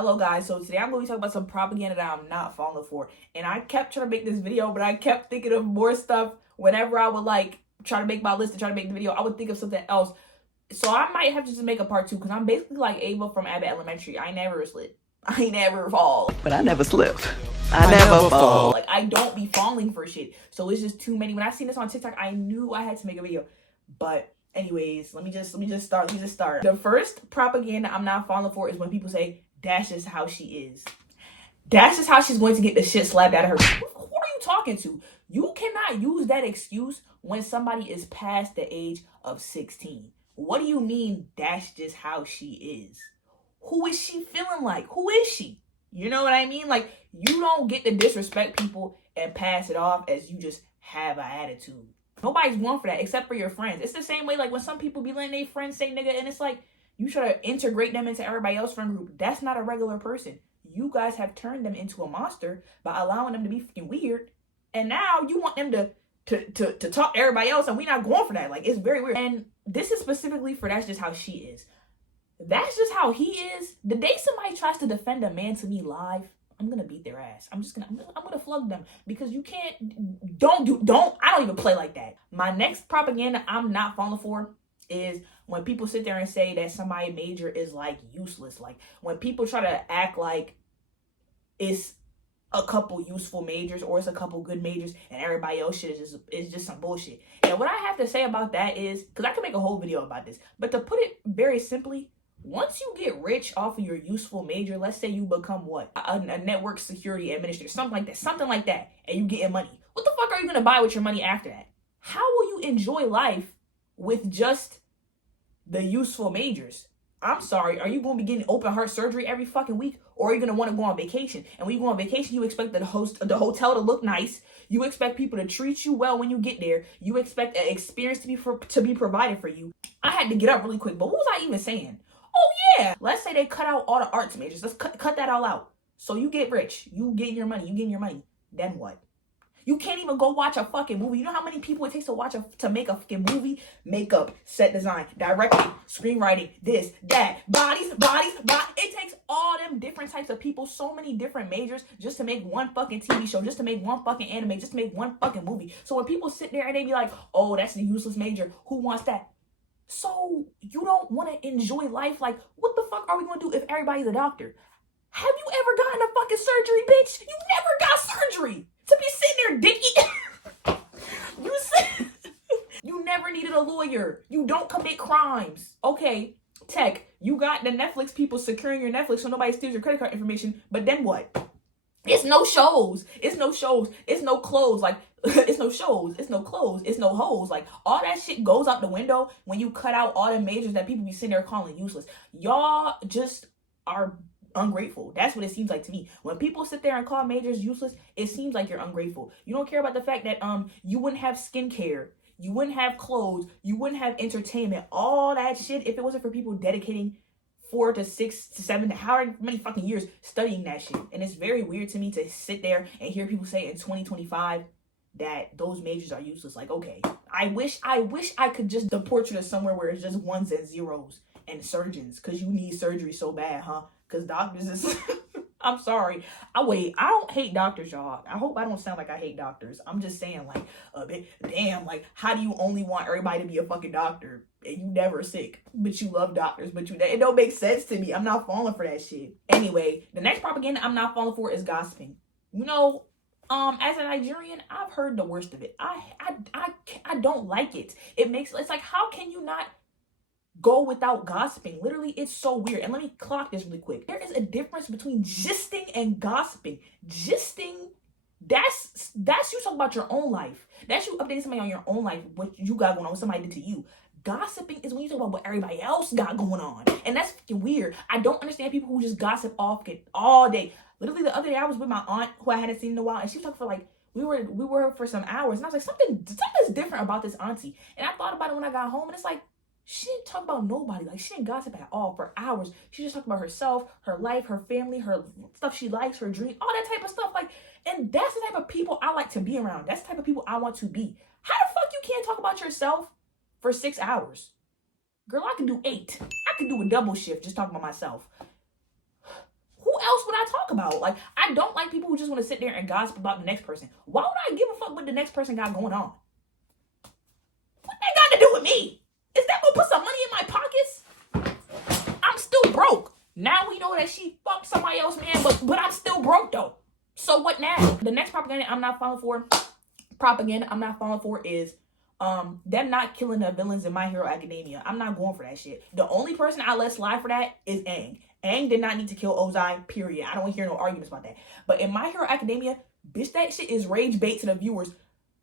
Hello guys, so today I'm going to be talking about some propaganda that I'm not falling for. And I kept trying to make this video, but I kept thinking of more stuff. Whenever I would try to make my list and try to make the video, I would think of something else. So I might have to just make a part 2 because I'm basically like Ava from Abbott Elementary. I never slip. I never fall. But I never slip. I never fall. Like, I don't be falling for shit. So it's just too many. When I seen this on TikTok, I knew I had to make a video. But anyways, let me just start. The first propaganda I'm not falling for is when people say, that's just how she is. That's just how she's going to get the shit slapped out of her. Who are you talking to? You cannot use that excuse when somebody is past the age of 16. What do you mean that's just how she is? Who is she feeling like? Who is she? You know what I mean? Like, you don't get to disrespect people and pass it off as you just have an attitude. Nobody's going for that except for your friends. It's the same way like when some people be letting their friends say nigga and it's like, you try to integrate them into everybody else's friend group. That's not a regular person. You guys have turned them into a monster by allowing them to be fucking weird. And now you want them to talk to everybody else and we not going for that. Like, it's very weird. And this is specifically for that's just how she is. That's just how he is. The day somebody tries to defend a man to me live, I'm gonna beat their ass. I'm gonna flug them because you can't, I don't even play like that. My next propaganda I'm not falling for is when people sit there and say that somebody major is like useless. Like when people try to act like it's a couple useful majors or it's a couple good majors and everybody else shit is just some bullshit. And what I have to say about that is, because I can make a whole video about this, but to put it very simply, once you get rich off of your useful major, let's say you become what? A network security administrator, something like that, and you getting money. What the fuck are you gonna buy with your money after that? How will you enjoy life with just the useful majors? I'm sorry, are you going to be getting open heart surgery every fucking week? Or are you going to want to go on vacation? And when you go on vacation, you expect the hotel to look nice. You expect people to treat you well when you get there. You expect an experience to be provided for you. I had to get up really quick, but what was I even saying? Oh yeah, let's say they cut out all the arts majors. Let's cut that all out. So you get rich, you get your money. Then what? You can't even go watch a fucking movie. You know how many people it takes to make a fucking movie? Makeup, set design, directing, screenwriting, this, that, bodies. It takes all them different types of people, so many different majors just to make one fucking TV show, just to make one fucking anime, just to make one fucking movie. So when people sit there and they be like, oh, that's the useless major, who wants that? So you don't want to enjoy life? Like, what the fuck are we going to do if everybody's a doctor? Have you ever gotten a fucking surgery, bitch? You never got surgery. To be sitting there dicky. You never needed a lawyer. You don't commit crimes. Okay, tech, you got the Netflix people securing your Netflix so nobody steals your credit card information, but then what? It's no shows. It's no clothes. Like, it's no shows. It's no clothes. It's no hoes. Like, all that shit goes out the window when you cut out all the majors that people be sitting there calling useless. Y'all just are ungrateful. That's what it seems like to me. When people sit there and call majors useless, it seems like you're ungrateful. You don't care about the fact that you wouldn't have skincare, you wouldn't have clothes, you wouldn't have entertainment, all that shit if it wasn't for people dedicating 4 to 6 to 7 to however many fucking years studying that shit. And it's very weird to me to sit there and hear people say in 2025 that those majors are useless. Like, okay, I wish I could just deport you to somewhere where it's just ones and zeros and surgeons, because you need surgery so bad, huh? Because doctors is I'm sorry. I don't hate doctors, y'all. I hope I don't sound like I hate doctors. I'm just saying, like, a bit, damn, like, how do you only want everybody to be a fucking doctor and you never sick, but you love doctors, but it don't make sense to me. I'm not falling for that shit. Anyway, the next propaganda I'm not falling for is gossiping. You know, as a Nigerian, I've heard the worst of it. I don't like it. It's like, how can you not go without gossiping? Literally, it's so weird. And let me clock this really quick. There is a difference between gisting and gossiping. Gisting, that's you talking about your own life. That's you updating somebody on your own life, what you got going on, what somebody did to you. Gossiping is when you talk about what everybody else got going on. And that's fucking weird. I don't understand people who just gossip all day. Literally, the other day I was with my aunt who I hadn't seen in a while, and she was talking for like, we were for some hours, and I was like, something's different about this auntie. And I thought about it when I got home, and it's like, she didn't talk about nobody. Like, she didn't gossip at all for hours. She just talked about herself, her life, her family, her stuff she likes, her dreams, all that type of stuff. Like, and that's the type of people I like to be around. That's the type of people I want to be. How the fuck you can't talk about yourself for 6 hours? Girl, I can do 8. I can do a double shift just talking about myself. Who fuck about. Like, I don't like people who just want to sit there and gossip about the next person. Why would I give a fuck what the next person got going on? What that got to do with me? Is that gonna put some money in my pockets? I'm still broke. Now we know that she fucked somebody else, man, but I'm still broke though. So what now? The next propaganda I'm not falling for is them not killing the villains in My Hero Academia. I'm not going for that shit. The only person I let slide for that is Aang. Aang did not need to kill Ozai, period. I don't want to hear no arguments about that. But in My Hero Academia, bitch, that shit is rage bait to the viewers.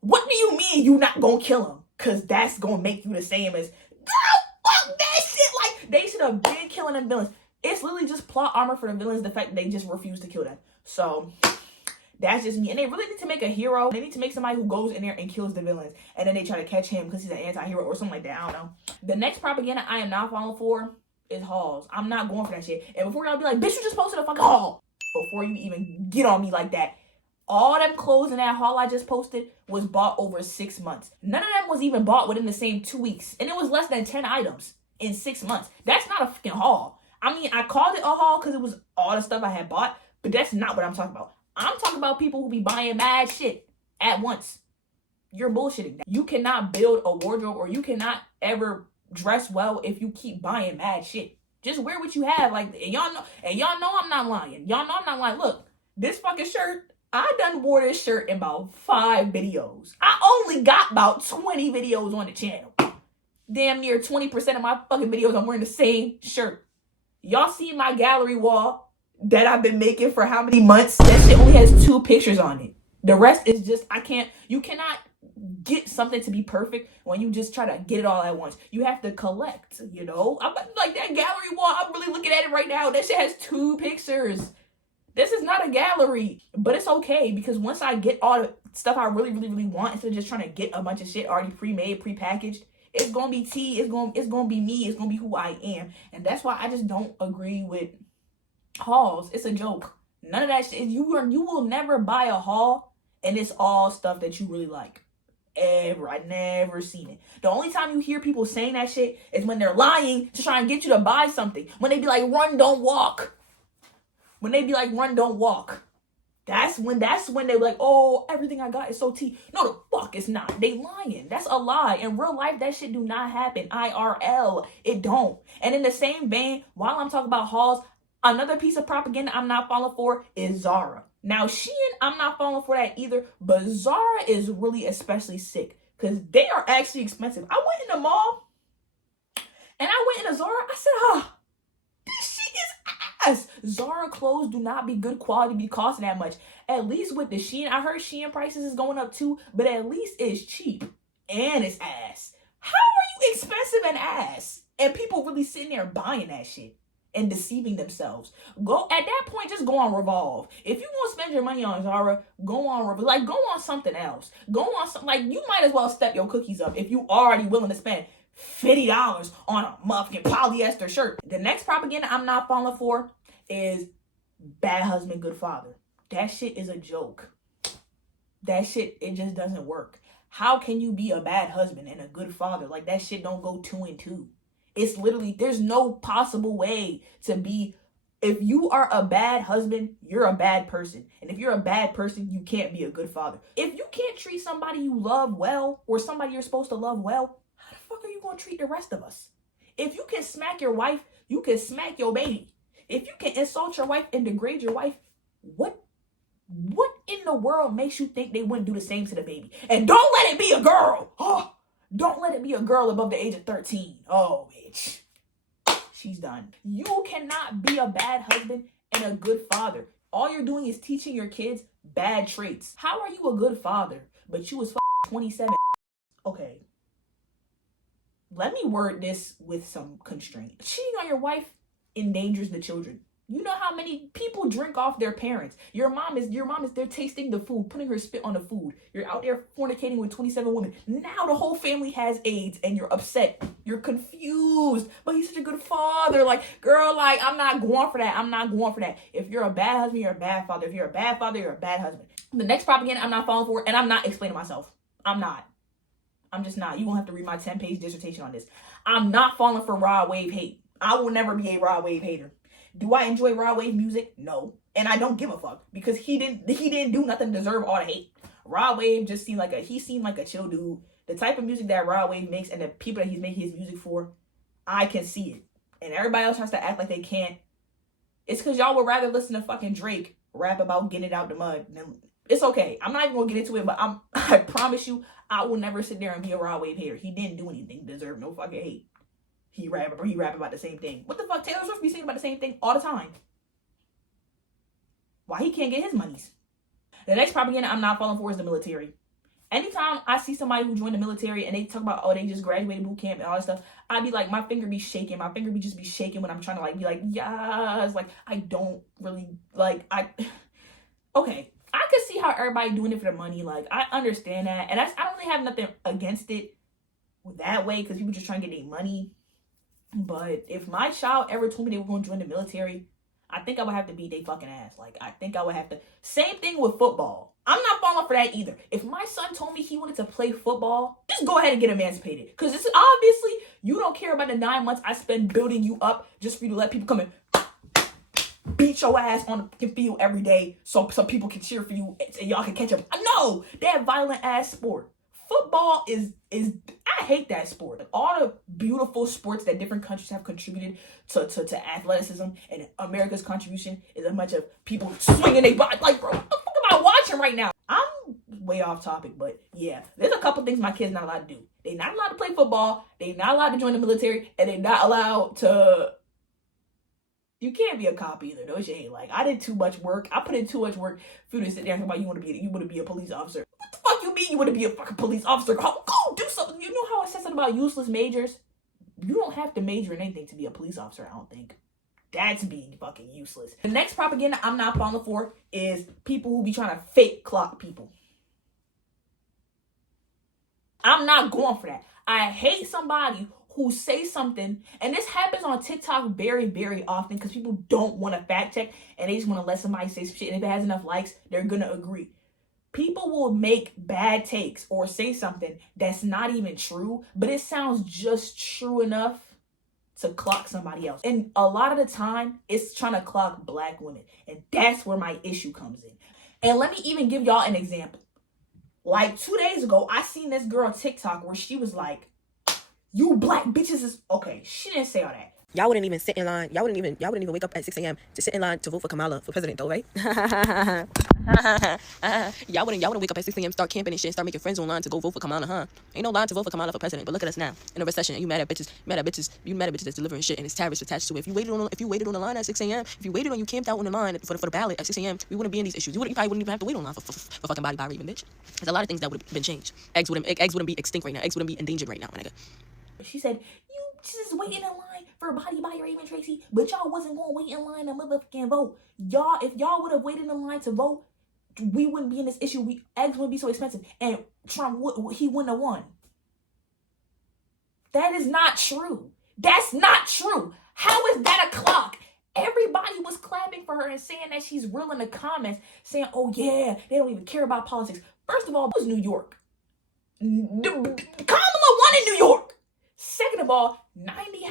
What do you mean you not gonna kill him? Cause that's gonna make you the same as, girl, fuck that shit. Like, they should have been killing them villains. It's literally just plot armor for the villains, the fact that they just refuse to kill them. So that's just me. And they really need to make a hero. They need to make somebody who goes in there and kills the villains. And then they try to catch him because he's an anti-hero or something like that. I don't know. The next propaganda I am not falling for is hauls. I'm not going for that shit. And before y'all be like, bitch, you just posted a fucking haul. Before you even get on me like that. All them clothes in that haul I just posted was bought over 6 months. None of them was even bought within the same 2 weeks. And it was less than 10 items in 6 months. That's not a fucking haul. I mean, I called it a haul because it was all the stuff I had bought. But that's not what I'm talking about. I'm talking about people who be buying mad shit at once. You're bullshitting. You cannot build a wardrobe or you cannot ever dress well if you keep buying mad shit. Just wear what you have. Like, and y'all know I'm not lying. Y'all know I'm not lying. Look, this fucking shirt, I done wore this shirt in about 5 videos. I only got about 20 videos on the channel. Damn near 20% of my fucking videos I'm wearing the same shirt. Y'all see my gallery wall that I've been making for how many months? That shit only has 2 pictures on it. The rest is just, you cannot get something to be perfect when you just try to get it all at once. You have to collect, you know? I'm like that gallery wall, I'm really looking at it right now. That shit has 2 pictures. This is not a gallery, but it's okay because once I get all the stuff I really, really, really want, instead of just trying to get a bunch of shit already pre-made, pre-packaged, it's gonna be tea. It's gonna be me. It's gonna be who I am, and that's why I just don't agree with hauls. It's a joke. None of that shit. You will never buy a haul, and it's all stuff that you really like. Ever. I never seen it. The only time you hear people saying that shit is when they're lying to try and get you to buy something. When they be like, run, don't walk. When they be like, run, don't walk. That's when they be like, oh, everything I got is so tea. No, the fuck it's not. They lying. That's a lie. In real life, that shit do not happen. IRL. It don't. And in the same vein, while I'm talking about hauls, another piece of propaganda I'm not falling for is Zara. Now, Shein, I'm not falling for that either, but Zara is really especially sick because they are actually expensive. I went in the mall and I went in a Zara. I said, this shit is ass. Zara clothes do not be good quality, be costing that much. At least with the Shein, I heard Shein prices is going up too, but at least it's cheap and it's ass. How are you expensive and ass? And people really sitting there buying that shit and deceiving themselves. Go at that point, just go on Revolve. If you want to spend your money on Zara, go on Revolve. Like, go on something else. Go on something, like, you might as well step your cookies up if you already willing to spend $50 on a motherfucking polyester shirt. The next propaganda I'm not falling for is bad husband, good father. That shit is a joke. That shit, it just doesn't work. How can you be a bad husband and a good father? Like, that shit don't go 2 and 2. It's literally, there's no possible way to be. If you are a bad husband, you're a bad person. And if you're a bad person, you can't be a good father. If you can't treat somebody you love well, or somebody you're supposed to love well, how the fuck are you going to treat the rest of us? If you can smack your wife, you can smack your baby. If you can insult your wife and degrade your wife, what in the world makes you think they wouldn't do the same to the baby? And don't let it be a girl. Oh, don't let it be a girl above the age of 13. Oh, bitch. She's done. You cannot be a bad husband and a good father. All you're doing is teaching your kids bad traits. How are you a good father, but you was 27? Okay. Let me word this with some constraint. Cheating on your wife endangers the children. You know how many people drink off their parents. Your mom is there tasting the food, putting her spit on the food. You're out there fornicating with 27 women. Now the whole family has AIDS and you're upset. You're confused. But he's such a good father. Like, girl, like, I'm not going for that. I'm not going for that. If you're a bad husband, you're a bad father. If you're a bad father, you're a bad husband. The next propaganda I'm not falling for, and I'm not explaining myself. I'm just not. You're going to have to read my 10-page dissertation on this. I'm not falling for raw wave hate. I will never be a raw wave hater. Do I enjoy raw wave music? No. And I don't give a fuck because he didn't do nothing to deserve all the hate. Rod Wave just seemed like a chill dude. The type of music that Rod Wave makes and the people that he's making his music for, I can see it. And everybody else has to act like they can't. It's because y'all would rather listen to fucking Drake rap about getting it out the mud. It's okay. I'm not even gonna get into it, but I promise you, I will never sit there and be a Rod Wave hater. He didn't do anything to deserve no fucking hate. He rap about the same thing. What the fuck? Taylor Swift be singing about the same thing all the time. Why he can't get his monies? The next propaganda I'm not falling for is the military. Anytime I see somebody who joined the military and they talk about, oh, they just graduated boot camp and all that stuff, I'd be like, my finger be shaking. My finger be shaking when I'm trying to like be like, yes. Like, I don't really okay. I could see how everybody doing it for the money. Like, I understand that. And I don't really have nothing against it that way because people just trying to get their money. But if my child ever told me they were going to join the military, I think I would have to beat their fucking ass. Like, I think I would have to. Same thing with football. I'm not falling for that either. If my son told me he wanted to play football, just go ahead and get emancipated. Because this is obviously, you don't care about the 9 months I spend building you up just for you to let people come and beat your ass on the field every day so people can cheer for you and y'all can catch up. No, that violent ass sport. Football is I hate that sport. All the beautiful sports that different countries have contributed to athleticism, and America's contribution is a bunch of people swinging their body. Like, bro, what the fuck am I watching right now? I'm way off topic, but yeah, there's a couple things my kids not allowed to do. They're not allowed to play football. They're not allowed to join the military, and they're not allowed to. You can't be a cop either. No shade. Like, I did too much work. I put in too much work for you to sit there and talk about you want to be a police officer. What the fuck you mean you want to be a fucking police officer? Go do something. You know how I said something about useless majors? You don't have to major in anything to be a police officer, I don't think. That's being fucking useless. The next propaganda I'm not falling for is people who be trying to fake clock people. I'm not going for that. I hate somebody who say something, and this happens on TikTok very, very often because people don't want to fact check and they just want to let somebody say some shit, and if it has enough likes, they're gonna agree. People will make bad takes or say something that's not even true, but it sounds just true enough to clock somebody else. And a lot of the time, it's trying to clock black women, and that's where my issue comes in. And let me even give y'all an example. Like 2 days ago, I seen this girl on TikTok where she was like, you black bitches is okay. She didn't say all that. Y'all wouldn't even sit in line. Y'all wouldn't even wake up at 6 a.m. to sit in line to vote for Kamala for president, though, right? Y'all wouldn't wake up at 6 a.m. start camping and shit, start making friends online to go vote for Kamala, huh? Ain't no line to vote for Kamala for president. But look at us now in a recession. And you mad at bitches that's delivering shit and it's tariffs attached to it. If you waited on the line at 6 a.m., if you camped out on the line for the ballot at 6 a.m., we wouldn't be in these issues. You probably wouldn't even have to wait on line for fucking body by even, bitch. There's a lot of things that would have been changed. Eggs wouldn't be extinct right now. Eggs wouldn't be endangered right now, my nigga. She said, you just waiting in line for Body by Raven Tracy, but y'all wasn't going to wait in line to motherfucking vote. If y'all would have waited in line to vote, we wouldn't be in this issue. Eggs wouldn't be so expensive. And Trump, he wouldn't have won. That is not true. That's not true. How is that a clock? Everybody was clapping for her and saying that she's real in the comments, saying, oh yeah, they don't even care about politics. First of all, it was New York. Kamala won in New York. Second of all, 90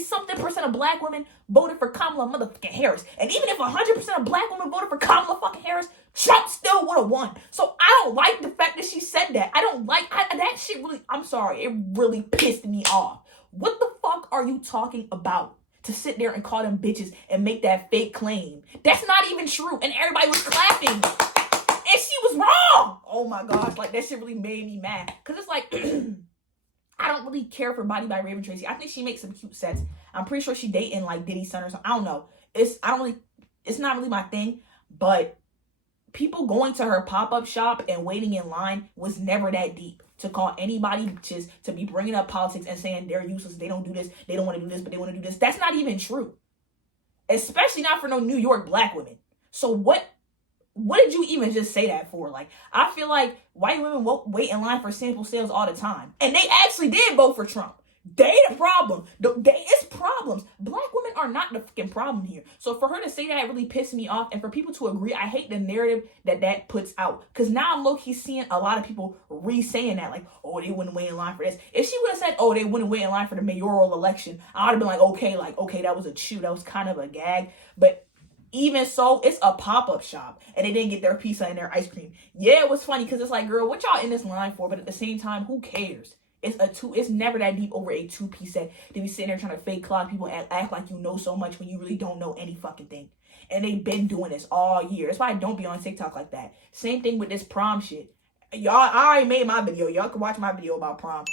something percent of black women voted for Kamala motherfucking Harris. And even if 100% of black women voted for Kamala fucking Harris, Trump still would have won. So I don't like the fact that she said that. That shit really, I'm sorry, it really pissed me off. What the fuck are you talking about? To sit there and call them bitches and make that fake claim. That's not even true. And everybody was clapping. And she was wrong. Oh my gosh, like that shit really made me mad. Cause it's like, I don't really care for Body by Raven Tracy. I think she makes some cute sets. I'm pretty sure she dating like Diddy's son or something. I don't know. It's not really my thing. But people going to her pop-up shop and waiting in line was never that deep. To call anybody just to be bringing up politics and saying they're useless, they don't do this, they don't want to do this, but they want to do this. That's not even true. Especially not for no New York black women. So what did you even just say that for? Like, I feel like white women wait in line for sample sales all the time. And they actually did vote for Trump. They the problem. It's problems. Black women are not the fucking problem here. So for her to say that really pissed me off. And for people to agree, I hate the narrative that puts out. Because now I'm low-key seeing a lot of people re-saying that. Like, oh, they wouldn't wait in line for this. If she would have said, oh, they wouldn't wait in line for the mayoral election, I would have been like, okay, that was a chew. That was kind of a gag. But Even so, it's a pop-up shop, and they didn't get their pizza and their ice cream. Yeah, it was funny because it's like, girl, what y'all in this line for? But at the same time, who cares? It's never that deep over a 2-piece set to be sitting there trying to fake clock people and act like you know so much when you really don't know any fucking thing. And they've been doing this all year. That's why I don't be on TikTok like that. Same thing with this prom shit. Y'all, I already made my video. Y'all can watch my video about prom.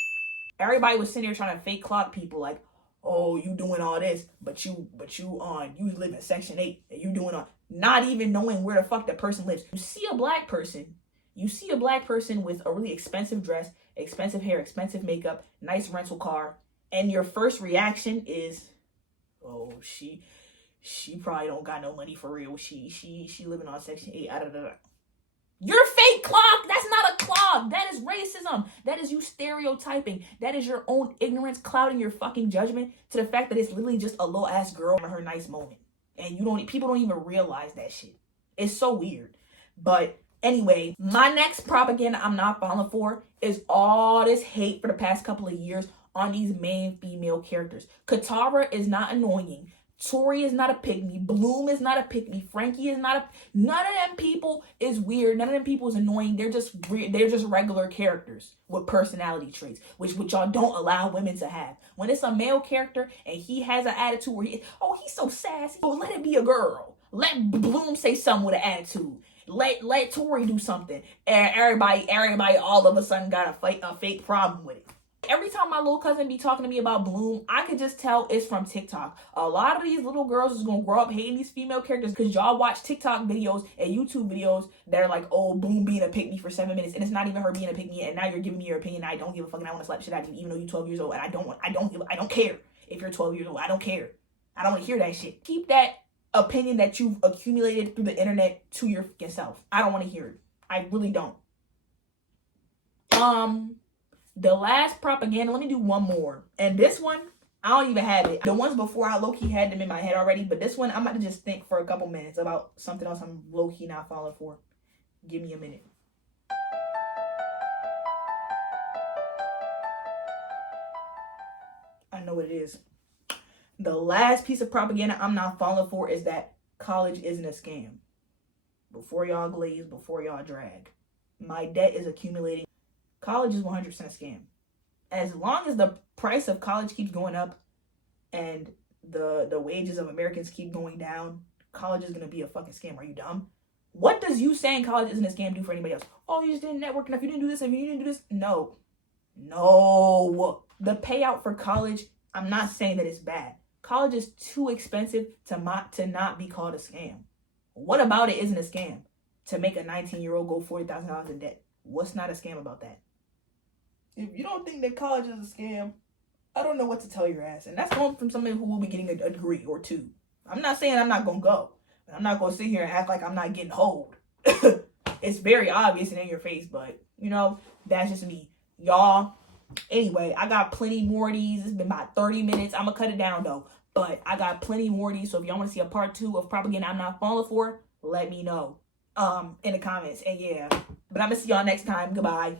Everybody was sitting there trying to fake clock people like, oh, you doing all this, but you live in Section 8 and you doing all, not even knowing where the fuck that person lives. You see a black person with a really expensive dress, expensive hair, expensive makeup, nice rental car, and your first reaction is, oh, she probably don't got no money for real. She living on Section 8. You're fake clock. That's not a clock. That is racism. That is you stereotyping. That is your own ignorance clouding your fucking judgment to the fact that it's literally just a little ass girl in her nice moment. And people don't even realize that shit. It's so weird. But anyway, my next propaganda I'm not falling for is all this hate for the past couple of years on these main female characters. Katara is not annoying. Tori is not a pygmy. Bloom is not a pygmy. Frankie is not none of them people is weird. None of them people is annoying. They're just regular characters with personality traits, which y'all don't allow women to have. When it's a male character and he has an attitude where he's so sassy, let it be a girl. Let Bloom say something with an attitude. Let Tori do something. And everybody all of a sudden got a fake problem with it. Every time my little cousin be talking to me about Bloom, I could just tell it's from TikTok. A lot of these little girls is going to grow up hating these female characters because y'all watch TikTok videos and YouTube videos that are like, oh, Bloom being a pick me for 7 minutes. And it's not even her being a pick me. And now you're giving me your opinion. I don't give a fuck. And I want to slap shit out of you even though you're 12 years old. And I don't care if you're 12 years old. I don't care. I don't want to hear that shit. Keep that opinion that you've accumulated through the internet to your fucking self. I don't want to hear it. I really don't. The last propaganda, let me do one more. And this one, I don't even have it. The ones before, I low-key had them in my head already. But this one, I'm about to just think for a couple minutes about something else I'm low-key not falling for. Give me a minute. I know what it is. The last piece of propaganda I'm not falling for is that college isn't a scam. Before y'all glaze, before y'all drag. My debt is accumulating. College is 100% a scam. As long as the price of college keeps going up and the wages of Americans keep going down, college is going to be a fucking scam. Are you dumb? What does you saying college isn't a scam do for anybody else? Oh, you just didn't network enough. You didn't do this. If you didn't do this. No. The payout for college, I'm not saying that it's bad. College is too expensive to not be called a scam. What about it isn't a scam? To make a 19-year-old go $40,000 in debt. What's not a scam about that? If you don't think that college is a scam, I don't know what to tell your ass. And that's going from someone who will be getting a degree or two. I'm not saying I'm not going to go. I'm not going to sit here and act like I'm not getting hold. It's very obvious and in your face, but, that's just me. Y'all, anyway, I got plenty more of these. It's been about 30 minutes. I'm going to cut it down, though. But I got plenty more of these. So if y'all want to see a part 2 of propaganda I'm not falling for, let me know in the comments. And yeah, but I'm going to see y'all next time. Goodbye.